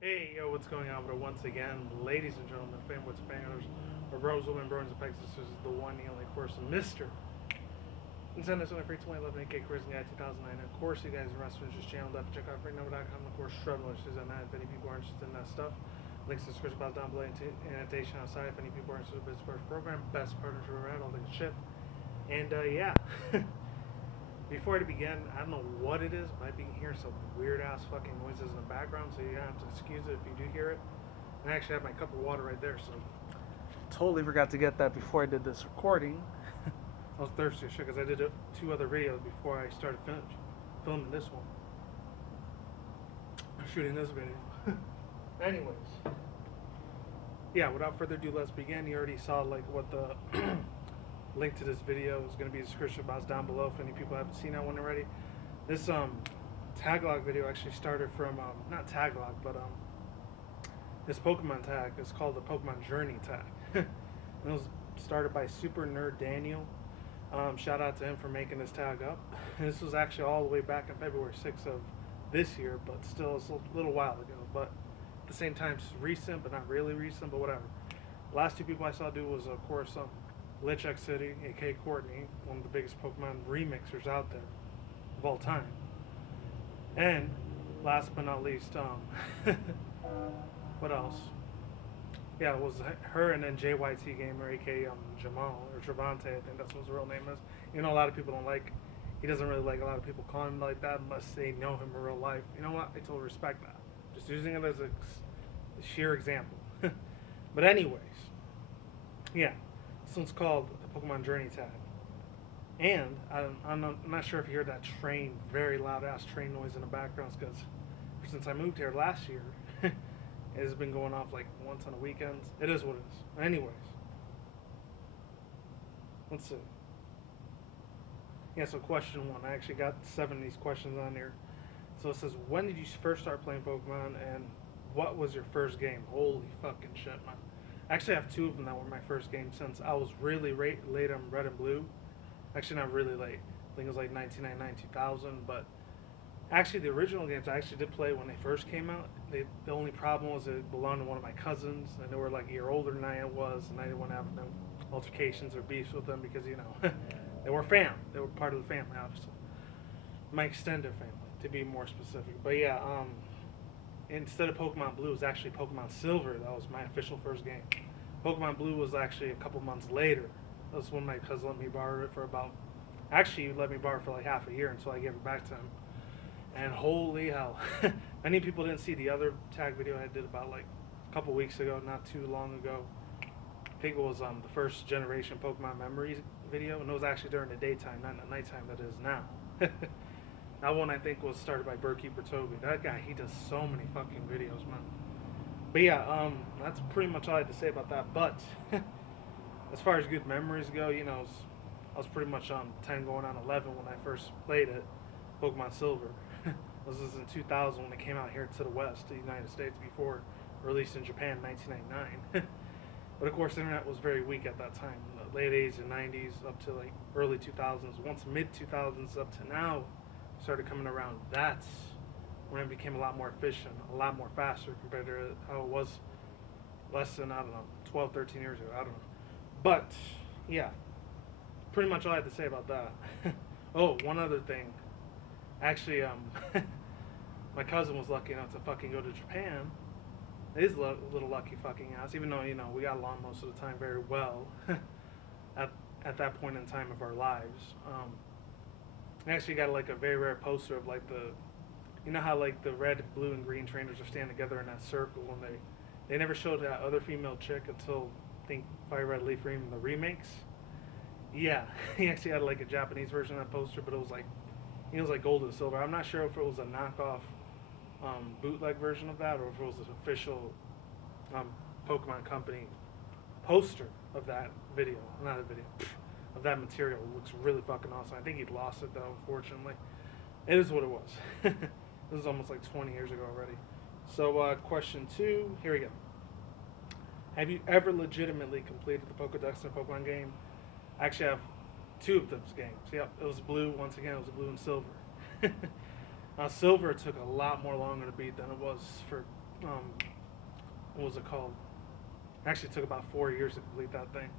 Hey, yo, what's going on? But once again, ladies and gentlemen, fanboys and fangirls, or bros, women, bronies, and pegasisters, is the one, the only, of course, Mr. Nintendo Sony Free 2011 AK Chris Guy 2009. And of course, you guys are wrestling this channel. Definitely check out freaknumber.com. Of course, Shredder is on that. If any people are interested in that stuff, links to the description box down below. Annotation outside. If any people are interested in the business program, best partnership around, all the shit. And yeah. Before I begin, I don't know what it is. Might be hearing some weird ass fucking noises in the background, so you have to excuse it if you do hear it. And I actually have my cup of water right there, so totally forgot to get that before I did this recording. I was thirsty as shit because I did 2 other videos before I started filming this one. I'm shooting this video. Anyways, yeah. Without further ado, let's begin. You already saw like what the link to this video is going to be in the description box down below if any people haven't seen that one already. This taglog video actually started from not taglog, but this Pokemon tag is called the Pokemon Journey Tag. It was started by Super Nerd Daniel. Shout out to him for making this tag up. This was actually all the way back in February 6th of this year, but still it's a little while ago. But at the same time, it's recent, but not really recent, but whatever. The last 2 people I saw do was, of course, Lich X City, aka Courtney, one of the biggest Pokemon remixers out there of all time. And last but not least, what else? Yeah, it was her and then JYT Gamer, aka Jamal or Javante, I think that's what his real name is. You know, a lot of people don't like. He doesn't really like a lot of people calling him like that unless they know him in real life. You know what? I totally respect that. Just using it as a sheer example. But anyways, yeah. This one's called the Pokemon Journey Tag. And I'm not sure if you heard that train, very loud ass train noise in the background, because since I moved here last year, it has been going off like once on the weekends. It is what it is. Anyways, let's see. Yeah, so question 1. I actually got 7 of these questions on here. So it says, when did you first start playing Pokemon, and what was your first game? Holy fucking shit, man. Actually, I have 2 of them that were my first game since I was really late on Red and Blue. Actually, not really late. I think it was like 1999, 2000. But actually, the original games I actually did play when they first came out. The only problem was it belonged to one of my cousins, and they were like a year older than I was, and I didn't want to have no altercations or beefs with them because, you know, they were fam. They were part of the family, obviously. My extended family, to be more specific. But yeah, instead of Pokemon Blue, it was actually Pokemon Silver. That was my official first game. Pokemon Blue was actually a couple months later. That was when my cousin let me borrow it for about... Actually, he let me borrow it for like half a year until I gave it back to him. And holy hell. Many people didn't see the other tag video I did about like a couple weeks ago, not too long ago. I think it was the first generation Pokemon Memories video, and it was actually during the daytime, not the nighttime that it is now. That one I think was started by Birdkeeper Toby. That guy, he does so many fucking videos, man. But yeah, that's pretty much all I had to say about that. But as far as good memories go, you know, I was pretty much 10 going on 11 when I first played it, Pokemon Silver. This was in 2000 when it came out here to the West, the United States, before released in Japan in 1999. But of course, the internet was very weak at that time, in the late 80s and 90s up to like early 2000s. Once mid 2000s up to now started coming around, that's when it became a lot more efficient, a lot more faster compared to how it was less than, I don't know, 12, 13 years ago. I don't know. But, yeah, pretty much all I had to say about that. Oh, one other thing. Actually, my cousin was lucky enough to fucking go to Japan. He's a little lucky fucking ass, even though, you know, we got along most of the time very well at that point in time of our lives. I actually got like a very rare poster of like you know how like the red, blue, and green trainers are standing together in that circle, and they never showed that other female chick until I think Fire Red Leaf Green in the remakes. Yeah, he actually had like a Japanese version of that poster, but it was like gold and silver. I'm not sure if it was a knockoff bootleg version of that, or if it was an official Pokemon Company poster of that video, not a video, of that material. It looks really fucking awesome. I think he'd lost it though, unfortunately. It is what it was. This is almost like 20 years ago already. So question 2, here we go. Have you ever legitimately completed the Pokedex in a Pokemon game? I actually have 2 of those games. Yep, it was blue. Once again, it was blue and silver. Silver took a lot more longer to beat than it was for Um, what was it called? Actually, it took about 4 years to complete that thing.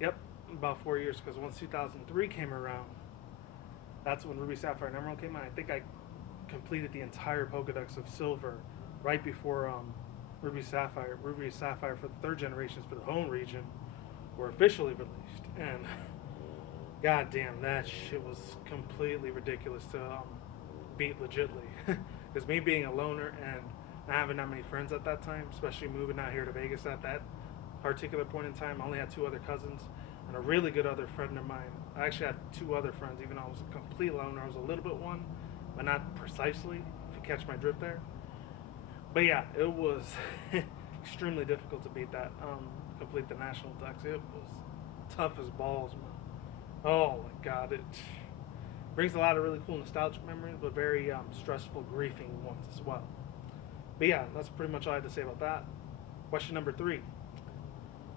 Yep, about 4 years, because once 2003 came around, that's when Ruby, Sapphire, and Emerald came out. I think I completed the entire Pokedex of Silver right before Ruby, Sapphire for the third generations for the home region were officially released. And goddamn, that shit was completely ridiculous to beat legitly. Because me being a loner and not having that many friends at that time, especially moving out here to Vegas at that particular point in time, I only had two other cousins and a really good other friend of mine. I actually had two other friends, even though I was a complete loner. I was a little bit one, but not precisely, if you catch my drift there. But yeah, it was extremely difficult to beat that, complete the national dex. It was tough as balls, man. Oh my god, it brings a lot of really cool nostalgic memories, but very stressful, griefing ones as well. But yeah, that's pretty much all I had to say about that. Question number 3.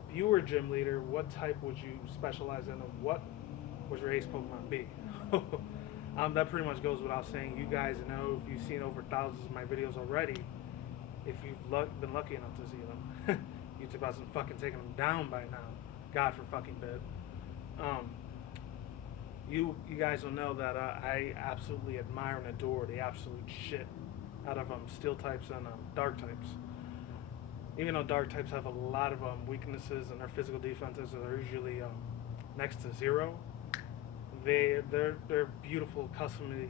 If you were a gym leader, what type would you specialize in, and what would your ace Pokemon be? That pretty much goes without saying. You guys know, if you've seen over thousands of my videos already, if you've been lucky enough to see them, YouTube hasn't fucking taken them down by now. God for fucking bid. You guys will know that I absolutely admire and adore the absolute shit out of steel types and dark types. Even though dark types have a lot of weaknesses and their physical defenses are usually next to zero, they're beautiful, customly,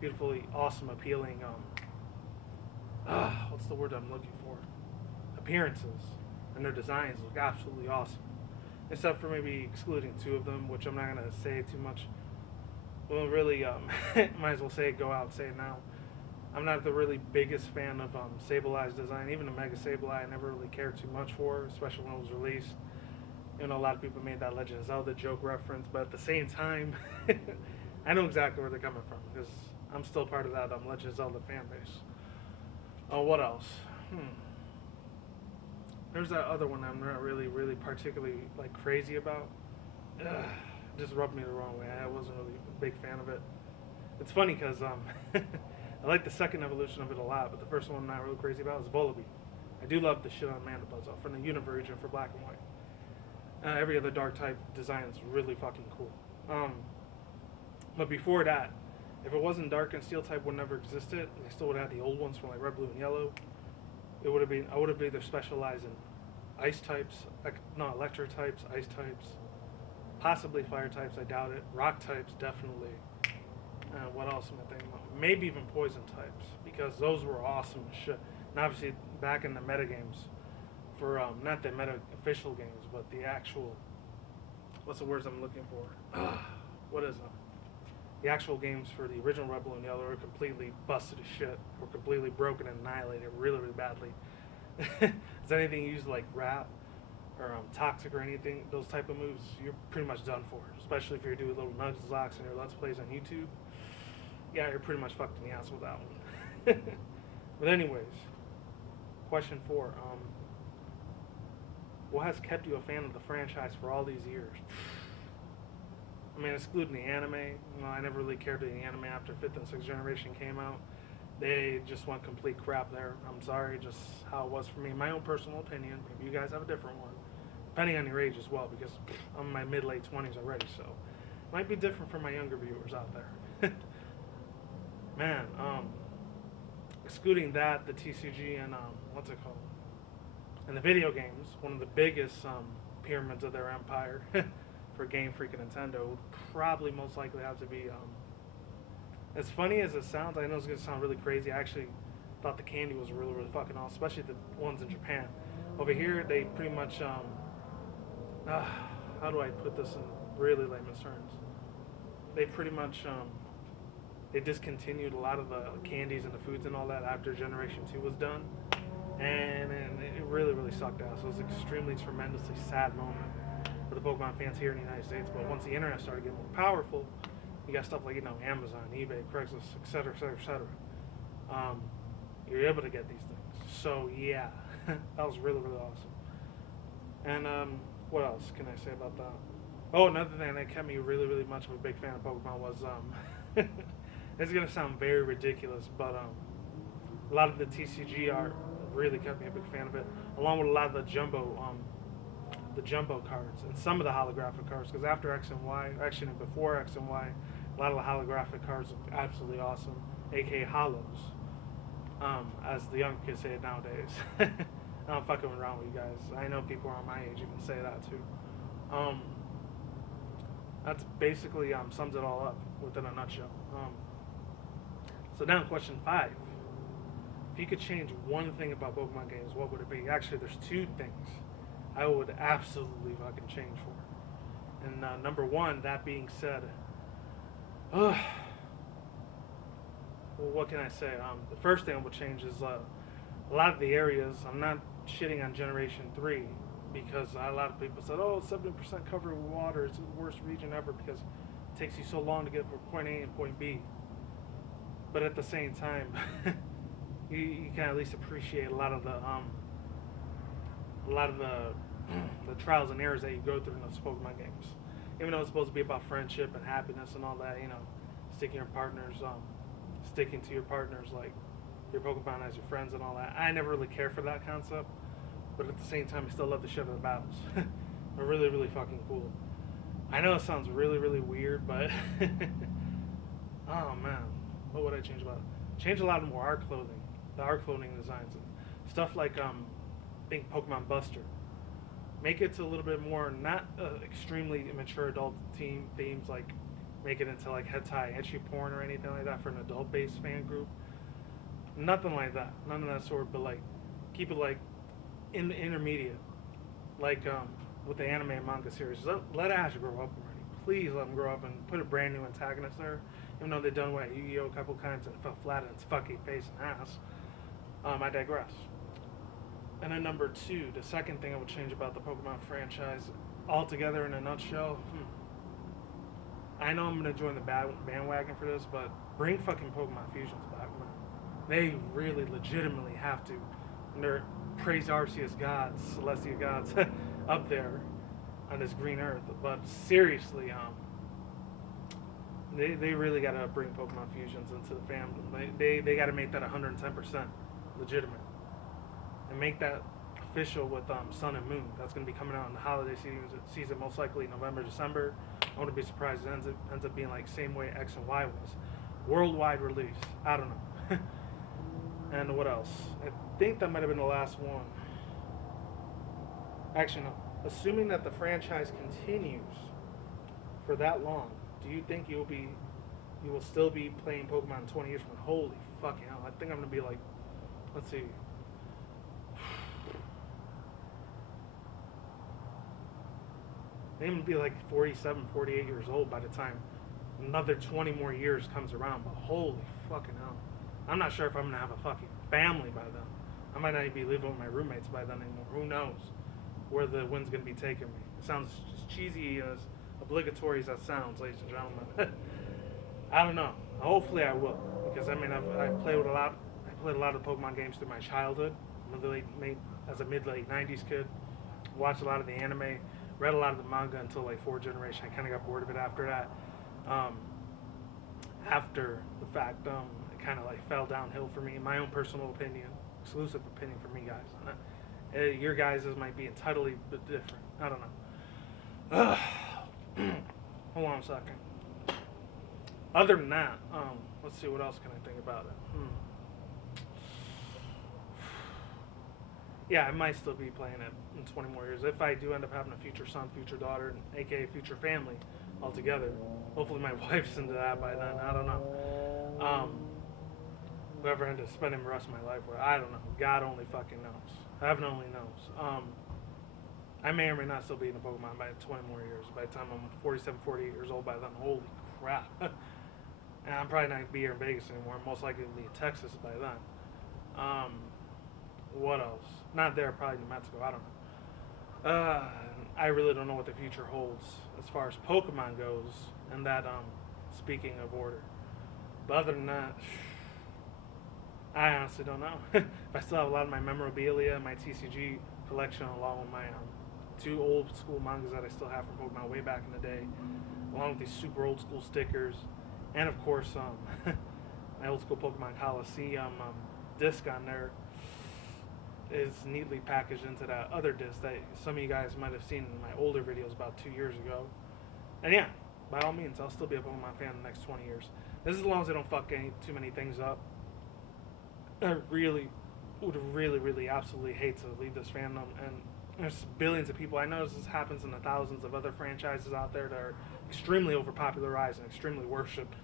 beautifully awesome, appealing. What's the word I'm looking for? Appearances, and their designs look absolutely awesome. Except for maybe excluding two of them, which I'm not gonna say too much. Well, really, might as well go out and say it now. I'm not the really biggest fan of Sableye's design. Even the Mega Sableye, I never really cared too much for, especially when it was released. A lot of people made that Legend of Zelda joke reference, but at the same time, I know exactly where they're coming from, because I'm still part of that Legend of Zelda fan base. Oh, what else? There's that other one I'm not really particularly crazy about. Ugh, it just rubbed me the wrong way. I wasn't really a big fan of it. It's funny because I like the second evolution of it a lot, but the first one I'm not real crazy about is Volibee. I do love the shit on Mandibuzz from the Unova region for Black and White. Every other dark type design is really fucking cool. But before that, if it wasn't dark and steel type would never existed, and I still would have had the old ones from red, blue, and yellow. I would have either specialized in ice types, electric types, ice types, possibly fire types. I doubt it. Rock types, definitely. What else am I thinking about? Maybe even poison types, because those were awesome as shit. And obviously, back in the meta games, for not the meta official games, but the actual, what's the words I'm looking for? What is it? The actual games for the original Red, Blue, and Yellow are completely busted as shit, or completely broken and annihilated really, really badly. Is anything used like Rap or Toxic or anything, those type of moves, you're pretty much done for. Especially if you're doing little Nuzlocke and your Let's Plays on YouTube. Yeah, you're pretty much fucked in the ass with that one. But anyways, question 4. What has kept you a fan of the franchise for all these years? I mean, excluding the anime, I never really cared for the anime after 5th and 6th generation came out. They just went complete crap there. I'm sorry, just how it was for me. My own personal opinion. Maybe you guys have a different one. Depending on your age as well, because I'm in my mid-late 20s already, so it might be different for my younger viewers out there. Man, excluding that, the TCG and, what's it called? And the video games, one of the biggest pyramids of their empire for Game Freak and Nintendo would probably most likely have to be, as funny as it sounds, I know it's going to sound really crazy. I actually thought the candy was really, really fucking awesome, especially the ones in Japan. Over here, they pretty much, how do I put this in really layman's terms? They pretty much, they discontinued a lot of the candies and the foods and all that after Generation 2 was done. And it really, really sucked ass. It was an extremely, tremendously sad moment for the Pokemon fans here in the United States. But once the internet started getting more powerful, you got stuff like, Amazon, eBay, Craigslist, etc., etc., etc. You're able to get these things. So, yeah, that was really, really awesome. And what else can I say about that? Oh, another thing that kept me really, really much of a big fan of Pokemon was, it's going to sound very ridiculous, but A lot of the TCG art really kept me a big fan of it, along with a lot of the jumbo cards and some of the holographic cards. Because after X and Y, actually before X and Y, a lot of the holographic cards look absolutely awesome, aka hollows, as the young kids say it nowadays. I'm fucking around with you guys. I know people around my age even say that too. That's basically sums it all up within a nutshell. So now question 5. If you could change one thing about Pokemon games, what would it be? Actually, there's 2 things I would absolutely fucking change for. And number 1, that being said, well, what can I say? The first thing I would change is a lot of the areas. I'm not shitting on Generation 3 because a lot of people said, oh, 70% covered with water. It's the worst region ever because it takes you so long to get from point A and point B. But at the same time, you can at least appreciate a lot of the the trials and errors that you go through in those Pokemon games. Even though it's supposed to be about friendship and happiness and all that, sticking to your partners like your Pokemon as your friends and all that. I never really care for that concept, but at the same time, I still love the shit out of the battles. They're really, really fucking cool. I know it sounds really, really weird, but oh man, what would I change about it? Change a lot more art clothing, the art clothing designs and stuff like think Pokemon Buster. Make it to a little bit more not extremely immature adult themes, like make it into like hentai, ecchi porn or anything like that for an adult-based fan group. Nothing like that, none of that sort. But like keep it like in the intermediate, like with the anime and manga series. Let Ash grow up already. Please let him grow up and put a brand new antagonist there. Even though they've done away at Yu-Gi-Oh! A couple times and it fell flat in its fucking face and ass. I digress. And then number 2, the second thing I would change about the Pokemon franchise altogether in a nutshell. I know I'm going to join the bandwagon for this, but bring fucking Pokemon Fusions back, man. They really legitimately have to. And they're praise Arceus gods, Celestia gods, up there on this green earth. But seriously, they really got to bring Pokemon Fusions into the fandom. They got to make that 110% legitimate. And make that official with Sun and Moon. That's going to be coming out in the holiday season, most likely November, December. I wouldn't be surprised if it ends up being like same way X and Y was. Worldwide release. I don't know. And what else? I think that might have been the last one. Actually, no. Assuming that the franchise continues for that long, do you think you will still be playing Pokemon in 20 years from now? Holy fucking hell. I think I'm going to be like, let's see. I'm going to be like 47, 48 years old by the time another 20 more years comes around. But holy fucking hell. I'm not sure if I'm going to have a fucking family by then. I might not even be living with my roommates by then anymore. Who knows where the wind's going to be taking me. It sounds as cheesy, as obligatory as that sounds, ladies and gentlemen. I don't know. Hopefully I will. Because, I mean, I've played with a lot. I played a lot of Pokemon games through my childhood. As a mid-late 90s kid. Watched a lot of the anime. Read a lot of the manga until like 4th generation. I kind of got bored of it after that. After the fact, it kind of like fell downhill for me. In my own personal opinion, exclusive opinion for me, guys. Your guys' might be entirely different. I don't know. Hold on a second. Other than that, let's see, what else can I think about it? Yeah, I might still be playing it in 20 more years. If I do end up having a future son, future daughter, and aka future family altogether. Hopefully my wife's into that by then. I don't know. Whoever I end up spending the rest of my life with, I don't know. God only fucking knows. Heaven only knows. I may or may not still be in the Pokemon by 20 more years. By the time I'm 47, 48 years old by then, holy crap. And I'm probably not going to be here in Vegas anymore. I'm most likely going to be in Texas by then. What else? Not there, probably New Mexico. I don't know. I really don't know what the future holds as far as Pokemon goes, and that, speaking of order. But other than that, I honestly don't know. I still have a lot of my memorabilia, my TCG collection, along with my 2 old school mangas that I still have from Pokemon way back in the day, along with these super old school stickers, and of course, my old school Pokemon Coliseum disc on there is neatly packaged into that other disc that some of you guys might have seen in my older videos about 2 years ago. And yeah, by all means, I'll still be a Pokemon fan in the next 20 years. This is as long as I don't fuck too many things up. I really would really absolutely hate to leave this fandom. And there's billions of people. I know this happens in the thousands of other franchises out there that are extremely overpopularized and extremely worshipped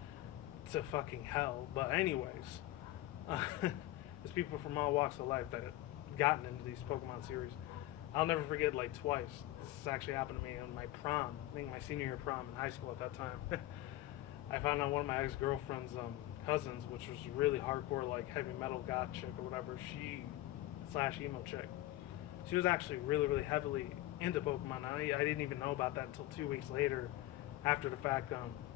to fucking hell. But anyways, there's people from all walks of life that have gotten into these Pokemon series. I'll never forget, like, twice. This actually happened to me on my prom. I think my senior year prom in high school at that time. I found out one of my ex-girlfriend's cousins, which was really hardcore, like, heavy metal goth chick or whatever, /emo chick. She was actually really heavily into Pokemon. I didn't even know about that until 2 weeks later, after the fact.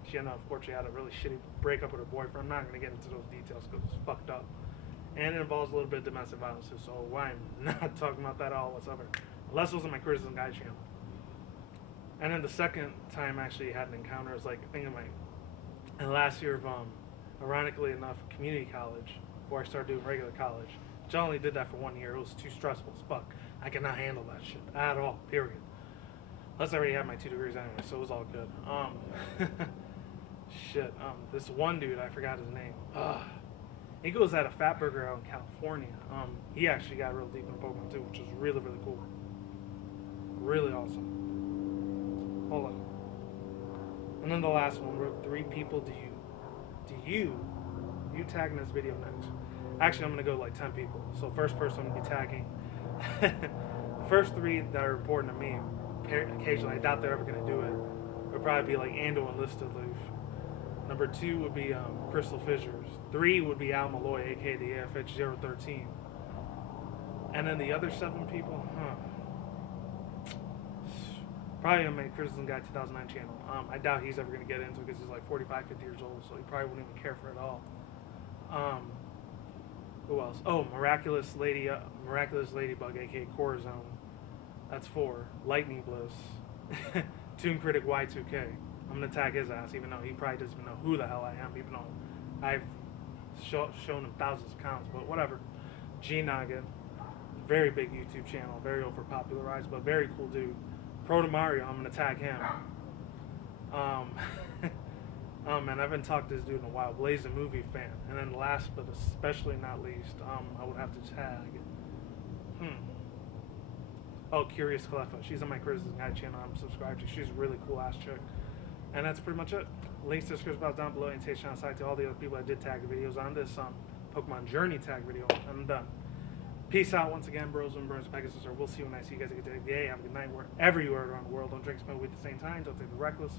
She ended up, unfortunately, had a really shitty breakup with her boyfriend. I'm not going to get into those details because it's fucked up. And it involves a little bit of domestic violence too, so I'm not talking about that at all whatsoever. Unless it was on my Criticism Guide channel. And then the second time I actually had an encounter was, like, I think in the last year of, ironically enough, community college, before I started doing regular college. Which I only did that for 1 year. It was too stressful as fuck. I could not handle that shit at all, period. Plus I already had my 2 degrees anyway, so it was all good. This one dude, I forgot his name. He goes at a Fat Burger out in California. He actually got real deep in Pokemon too, which was really cool. Really awesome. Hold on. And then the last one, where 3 people do you tag in this video next? Actually, I'm gonna go like 10 people. So first person I'm gonna be tagging. The first 3 that are important to me, occasionally, I doubt they're ever gonna do it, would probably be like Ando and Listaloof. Number 2 would be Crystal Fissures. 3 would be Al Malloy, aka the AFH013. And then the other 7 people, probably on my Criticism Guide 2009 channel. I doubt he's ever going to get into it because he's like 45, 50 years old, so he probably wouldn't even care for it at all. Who else? Oh, Miraculous Ladybug, aka Corazon. That's 4. Lightning Bliss. Toon Critic Y2K. I'm going to tag his ass, even though he probably doesn't even know who the hell I am, even though I've shown him thousands of accounts, but whatever. G-Noggin. Very big YouTube channel, very overpopularized, but very cool dude. Proto Mario, I'm going to tag him. And I haven't talked to this dude in a while. Blaze, the movie fan. And then last, but especially not least, I would have to tag. Oh, Curious Cleffa. She's on my Criticism Guide channel I'm subscribed to. She's a really cool ass chick. And that's pretty much it. Links to the description box down below, and take a site to all the other people that did tag the videos on this Pokemon Journey Tag video. I'm done. Peace out once again, bros and bros, pegasisters. We'll see you when I see you guys again today. Have a good night wherever you are around the world. Don't drink, smoke weed at the same time. Don't take the reckless.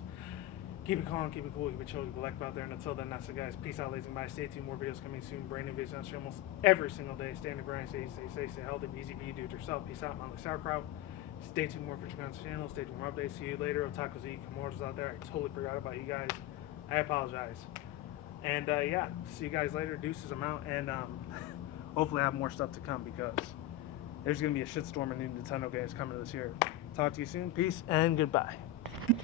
Keep it calm, keep it cool, keep it chill, keep it collective out there. And until then, that's it, guys. Peace out, ladies and bye. Stay tuned. More videos coming soon. Brand new videos on stream almost every single day. Stay in the grind. Stay safe, stay healthy, be easy, be you, do it yourself. Peace out, Mountain Sauerkraut. Stay tuned more for your channel. Stay tuned for more updates. See you later. Otakus eat Komodos out there. I totally forgot about you guys. I apologize. And yeah, see you guys later. Deuces, I'm out. And hopefully I have more stuff to come because there's going to be a shitstorm of new Nintendo games coming this year. Talk to you soon. Peace and goodbye.